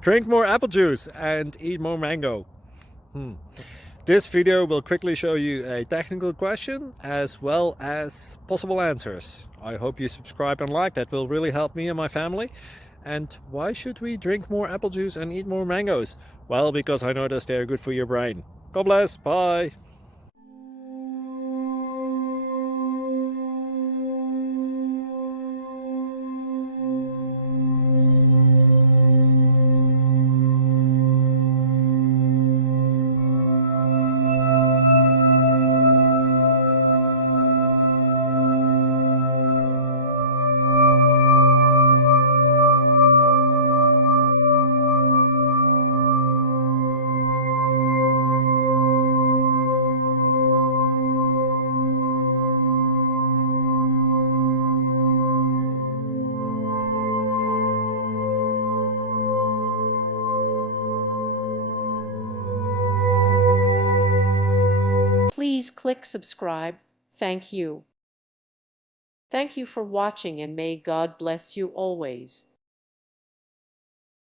Drink more apple juice and eat more mango. This video will quickly show you a technical question as well as possible answers. I hope you subscribe and like, that will really help me and my family. And why should we drink more apple juice and eat more mangoes? Well, because I noticed they're good for your brain. God bless, bye! Please click subscribe. Thank you. Thank you for watching, and may God bless you always.